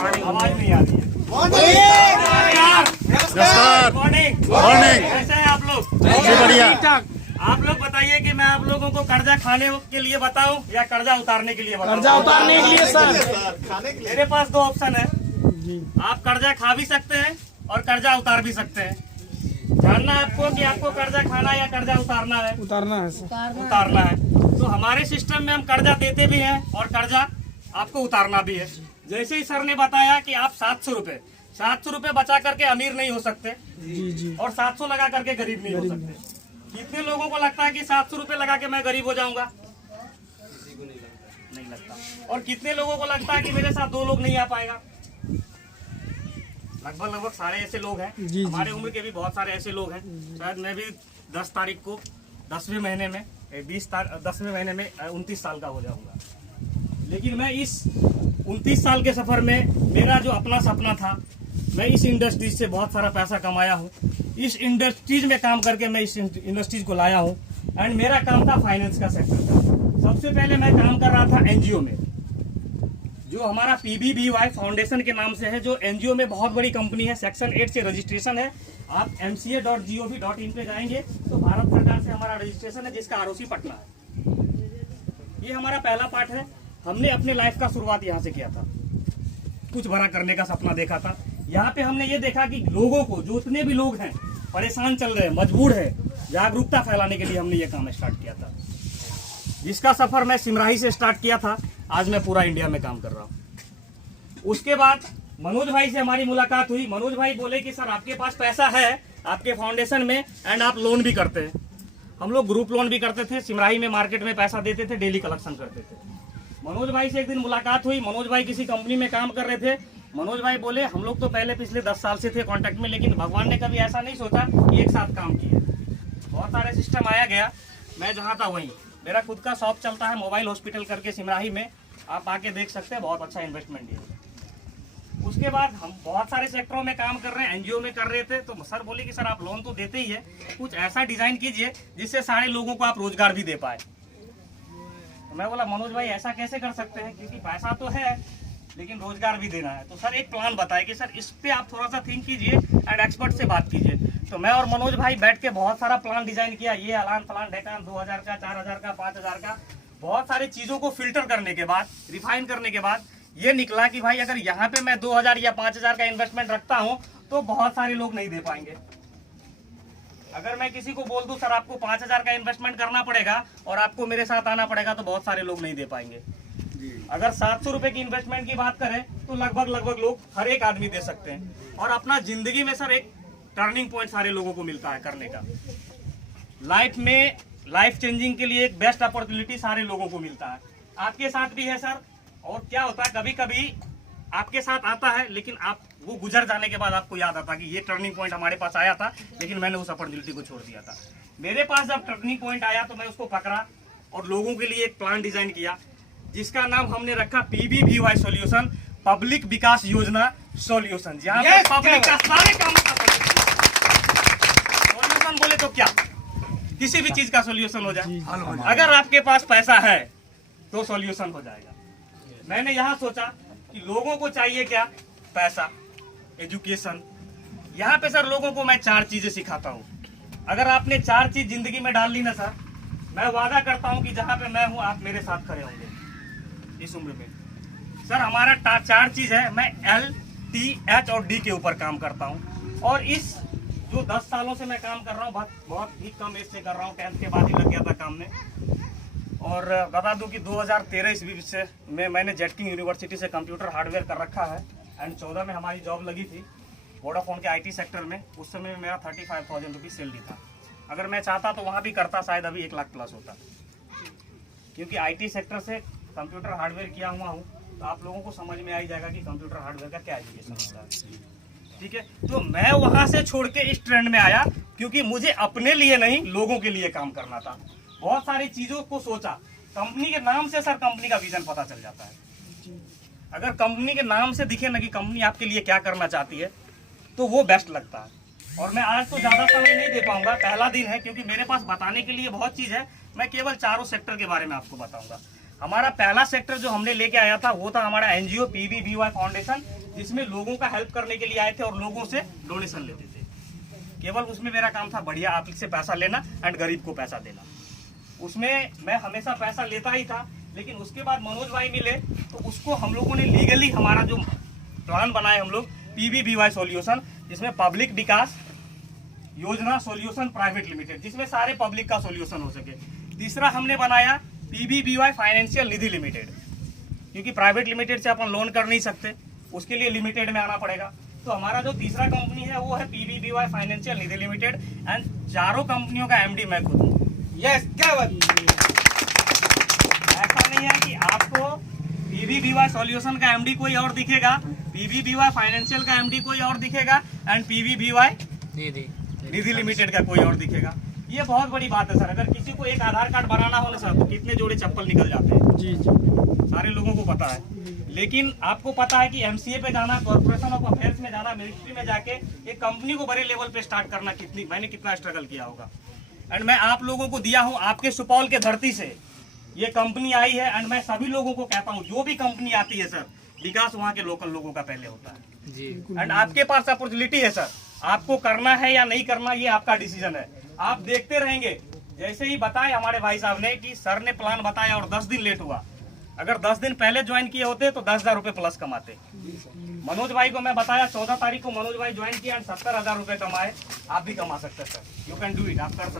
आवाज नहीं आ रही है। नमस्कार। मॉर्निंग। मॉर्निंग। कैसे हैं आप लोग? जी बढ़िया। आप लोग बताइए कि मैं आप लोगों को कर्जा खाने के लिए बताऊं या कर्जा उतारने के लिए बताऊं? कर्जा उतारने के लिए सर। मेरे पास दो ऑप्शन है। आप कर्जा खा भी सकते हैं और कर्जा उतार भी सकते हैं। जानना है आपको कि आपको कर्जा खाना या कर्जा उतारना है? उतारना है सर। उतारना है। तो हमारे सिस्टम में हम कर्जा देते भी हैं और कर्जा आपको उतारना भी है। जैसे ही सर ने बताया कि आप 700 रुपए बचा करके अमीर नहीं हो सकते जी जी। और 700 लगा करके गरीब नहीं हो सकते। कितने लोगों को लगता है कि 700 रुपए लगा के मैं गरीब हो जाऊंगा? नहीं लगता। और कितने लोगों को लगता है कि मेरे साथ 2 लोग नहीं आ पाएगा? लगभग सारे ऐसे लोग हैं। जी, हमारे उम्र के भी बहुत सारे ऐसे लोग हैं। शायद मैं भी 10 तारीख को 10वें महीने में 10वें महीने में 29 साल का हो जाऊंगा। लेकिन मैं इस 29 साल के सफर में मेरा जो अपना सपना था, मैं इस इंडस्ट्रीज से बहुत सारा पैसा कमाया हूँ। इस इंडस्ट्रीज में काम करके मैं इस इंडस्ट्रीज को लाया हूँ। एंड मेरा काम था फाइनेंस का सेक्टर का। सबसे पहले मैं काम कर रहा था एनजीओ में, जो हमारा PBBY फाउंडेशन के नाम से है, जो एनजीओ में बहुत बड़ी कंपनी है। सेक्शन 8 से रजिस्ट्रेशन है। आप mca.gov.in पे जाएंगे तो भारत सरकार से हमारा रजिस्ट्रेशन है, जिसका ROC पटना है। ये हमारा पहला पार्ट है। हमने अपने लाइफ का शुरुआत यहाँ से किया था। कुछ बड़ा करने का सपना देखा था। यहाँ पे हमने ये देखा कि लोगों को, जो जितने भी लोग हैं परेशान चल रहे हैं, मजबूर है, जागरूकता फैलाने के लिए हमने ये काम स्टार्ट किया था, जिसका सफर मैं सिमराही से स्टार्ट किया था। आज मैं पूरा इंडिया में काम कर रहा हूँ। उसके बाद मनोज भाई से हमारी मुलाकात हुई। मनोज भाई बोले कि सर आपके पास पैसा है आपके फाउंडेशन में एंड आप लोन भी करते हैं। हम लोग ग्रुप लोन भी करते थे, सिमराही में मार्केट में पैसा देते थे, डेली कलेक्शन करते थे। मनोज भाई से एक दिन मुलाकात हुई। मनोज भाई किसी कंपनी में काम कर रहे थे। मनोज भाई बोले हम लोग तो पहले पिछले 10 साल से थे कांटेक्ट में, लेकिन भगवान ने कभी ऐसा नहीं सोचा कि एक साथ काम किए। बहुत सारे सिस्टम आया गया। मैं जहाँ था वहीं मेरा खुद का शॉप चलता है, मोबाइल हॉस्पिटल करके सिमराही में। आप आके देख सकते हैं, बहुत अच्छा इन्वेस्टमेंट है। उसके बाद हम बहुत सारे सेक्टरों में काम कर रहे हैं, एनजीओ में कर रहे थे। तो सर बोले कि सर आप लोन तो देते ही है, कुछ ऐसा डिजाइन कीजिए जिससे सारे लोगों को आप रोजगार भी दे पाए। तो मैं बोला मनोज भाई ऐसा कैसे कर सकते हैं, क्योंकि पैसा तो है लेकिन रोजगार भी देना है। तो सर एक प्लान बताए कि सर इस पे आप थोड़ा सा थिंक कीजिए एंड एक्सपर्ट से बात कीजिए। तो मैं और मनोज भाई बैठ के बहुत सारा प्लान डिजाइन किया। ये अलान फलान ढेकान 2000 का, 4000 का, 5000 का, बहुत सारी चीजों को फिल्टर करने के बाद, रिफाइन करने के बाद ये निकला कि भाई अगर यहाँ पे मैं 2000 या 5000 का इन्वेस्टमेंट रखता हूँ तो बहुत सारे लोग नहीं दे पाएंगे। अगर मैं किसी को बोल दूं सर आपको 5000 का इन्वेस्टमेंट करना पड़ेगा और आपको मेरे साथ आना पड़ेगा, तो बहुत सारे लोग नहीं दे पाएंगे। अगर 700 रुपए की इन्वेस्टमेंट की बात करें तो लगभग लोग, हर एक आदमी दे सकते हैं। और अपना जिंदगी में सर एक टर्निंग पॉइंट सारे लोगों को मिलता है करने का। लाइफ में लाइफ चेंजिंग के लिए एक बेस्ट अपॉर्चुनिटी सारे लोगों को मिलता है। आपके साथ भी है सर। और क्या होता है, कभी कभी आपके साथ आता है लेकिन आप वो गुजर जाने के बाद आपको याद आता कि ये टर्निंग पॉइंट हमारे पास आया था, लेकिन मैंने उस अपॉर्चुनिटी को छोड़ दिया था। मेरे पास जब टर्निंग पॉइंट आया तो मैं उसको पकड़ा और लोगों के लिए एक प्लान डिजाइन किया, जिसका नाम हमने रखा PBBY सॉल्यूशन, पब्लिक विकास योजना सॉल्यूशन। जहाँ पे पब्लिक का सारे कामों का सॉल्यूशन बोले तो क्या, किसी भी चीज का सॉल्यूशन हो जाए। अगर आपके पास पैसा है तो सॉल्यूशन हो जाएगा। मैंने यहाँ सोचा कि लोगों को चाहिए क्या, पैसा, एजुकेशन। यहाँ पे सर लोगों को मैं 4 चीजें सिखाता हूँ। अगर आपने 4 चीज जिंदगी में डाल ली ना सर, मैं वादा करता हूँ कि जहाँ पे मैं हूँ आप मेरे साथ खड़े होंगे इस उम्र में। सर हमारा 4 चीज है। मैं L, T, H और D के ऊपर काम करता हूँ। और इस जो 10 सालों से मैं काम कर रहा हूँ, बहुत ही कम एज से कर रहा हूँ। 10th के बाद ही लग गया था काम में। और बता दूं कि 2013 ईस्वी से मैंने जेटकिंग यूनिवर्सिटी से कंप्यूटर हार्डवेयर कर रखा है। एंड 14 में हमारी जॉब लगी थी वोडाफोन के IT सेक्टर में। उस समय में मेरा 35,000 रुपीज़ सैलरी था। अगर मैं चाहता तो वहाँ भी करता, शायद अभी 1 लाख प्लस होता। क्योंकि IT सेक्टर से कंप्यूटर हार्डवेयर किया हुआ हूँ, तो आप लोगों को समझ में आ ही जाएगा कि कंप्यूटर हार्डवेयर का क्या एजुकेशन होता है। ठीक है, तो मैं वहाँ से छोड़ के इस ट्रेंड में आया, क्योंकि मुझे अपने लिए नहीं लोगों के लिए काम करना था। बहुत सारी चीजों को सोचा। कंपनी के नाम से सर कंपनी का विजन पता चल जाता है। अगर कंपनी के नाम से दिखे ना कि कंपनी आपके लिए क्या करना चाहती है, तो वो बेस्ट लगता है। और मैं आज तो ज्यादा समय नहीं दे पाऊंगा, पहला दिन है, क्योंकि मेरे पास बताने के लिए बहुत चीज है। मैं केवल 4 सेक्टर के बारे में आपको बताऊंगा। हमारा पहला सेक्टर जो हमने लेके आया था वो था हमारा एनजीओ PBBY फाउंडेशन, जिसमें लोगों का हेल्प करने के लिए आए थे और लोगों से डोनेशन लेते थे। केवल उसमें मेरा काम था बढ़िया आप से पैसा लेना एंड गरीब को पैसा देना। उसमें मैं हमेशा पैसा लेता ही था, लेकिन उसके बाद मनोज भाई मिले तो उसको हम लोगों ने लीगली हमारा जो प्लान बनाए हम लोग PBBY सॉल्यूशन, जिसमें पब्लिक विकास योजना सॉल्यूशन प्राइवेट लिमिटेड, जिसमें सारे पब्लिक का सॉल्यूशन हो सके। तीसरा हमने बनाया PBBY फाइनेंशियल निधि लिमिटेड, क्योंकि प्राइवेट लिमिटेड से अपन लोन कर नहीं सकते, उसके लिए लिमिटेड में आना पड़ेगा। तो हमारा जो तीसरा कंपनी है वो है PBBY financial Nidhi limited and चारों कंपनियों का MD मैं खुद हूँ। यस, क्या बात। ऐसा नहीं है कि आपको PBBY सॉल्यूशन का MD कोई और दिखेगा, PBBY फाइनेंशियल का MD कोई और दिखेगा एंड PBBY निधि लिमिटेड का कोई और दिखेगा। ये बहुत बड़ी बात है सर। अगर किसी को एक आधार कार्ड बनाना हो ना सर, तो कितने जोड़े चप्पल निकल जाते हैं, जी जी सारे लोगों को पता है। लेकिन आपको पता है कि MCA पे जाना, कॉर्पोरेशन ऑफ अफेयर्स में जाना, मिनिस्ट्री में जाके एक कंपनी को बड़े लेवल पे स्टार्ट करना मैंने कितना स्ट्रगल किया होगा। एंड मैं आप लोगों को दिया हूँ, आपके सुपौल के धरती से ये कंपनी आई है। एंड मैं सभी लोगों को कहता हूँ जो भी कंपनी आती है सर, विकास वहाँ के लोकल लोगों का पहले होता है जी। एंड आपके पास अपॉर्चुनिटी है सर, आपको करना है या नहीं करना ये आपका डिसीजन है। आप देखते रहेंगे, जैसे ही बताया हमारे भाई साहब ने कि सर ने प्लान बताया और 10 दिन लेट हुआ, अगर 10 दिन पहले ज्वाइन किए होते तो 10,000 रुपये प्लस कमाते। मनोज भाई को मैं बताया 14 तारीख को मनोज भाई ज्वाइन किया एंड 70,000 रुपये कमाए। आप भी कमा सकते हैं sir, you can do it, आप कर सकते हैं।